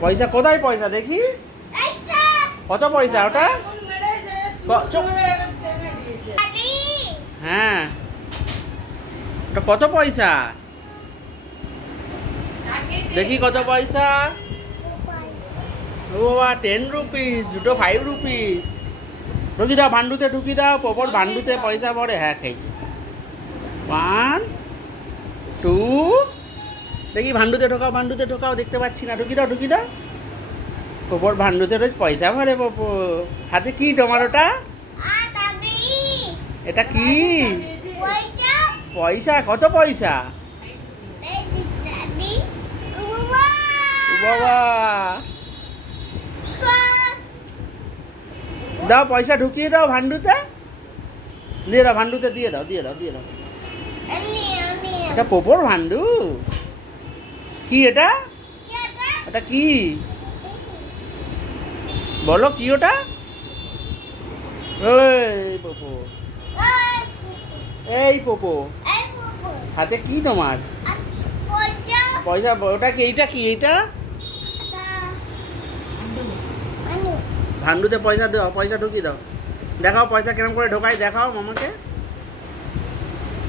পয়সা কোথায় পয়সা দেখি? কত পয়সা ওটা? হ্যাঁ। ওটা কত পয়সা? দেখি কত পয়সা। ও বাবা টেন রুপিস দুটো ফাইভ রুপিস ঢুকি দাও ভান্ডুতে ঢুকি দাও পপর ভান্ডুতে পয়সা পড়ে হ্যাঁ খাইছে টু দেখি ভান্ডুতে ঢোকাও ভান্ডুতে ঢোকাও, দেখতে পাচ্ছি না। ঢুকি দাও ঢুকি দাও। পপর ভান্ডুতে রোজ পয়সা ভরে পপো হাতে কি তোমার ওটা? এটা কি? পয়সা? কত পয়সা? বাবা। দাও পয়সা, ঢুকিয়ে দাও ভান্ডুতে। দিয়ে দাও, ভান্ডুতে দিয়ে দাও দিয়ে দাও দিয়ে দাও। এটা পোপোর ভান্ডু? কি এটা? এটা কি? বলো, কি ওটা? এই পোপো। এই পোপো। হাতে কি তোমার? পয়সা ওটা কি, এইটা কি, এইটা? ভান্ডুতে পয়সা দাও, পয়সা ঢুকিয়ে দাও। দেখাও পয়সা কেরম করে ঢোকাই দেখাও মামাকে।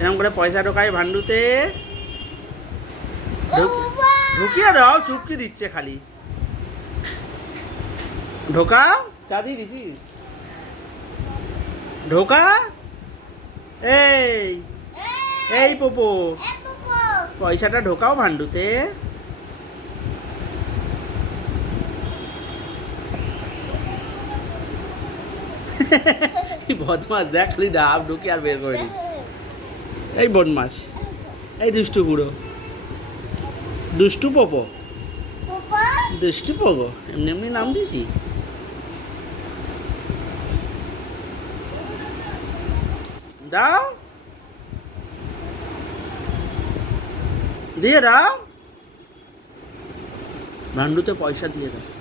এরকম করে পয়সা ঢোকাই ভান্ডুতে। ঢুক- ঢুকিয়ে দাও, চুপকি দিচ্ছে খালি। ঢোকাও চা দিয়ে দিছিস? ঢোকা, এই এই পোপো, পয়সাটা ঢোকাও ভান্ডুতে। বদমাস দেখ খালি ডাব ঢুকে আর বের করে দিচ্ছে। এই বদমাস এই দুষ্টু বুড়ো। দুষ্টু পপ? দুষ্টু পোগো এমনি এমনি নাম দিছি। দাও। দিয়ে দাও। ভান্ডুতে পয়সা দিয়ে দাও।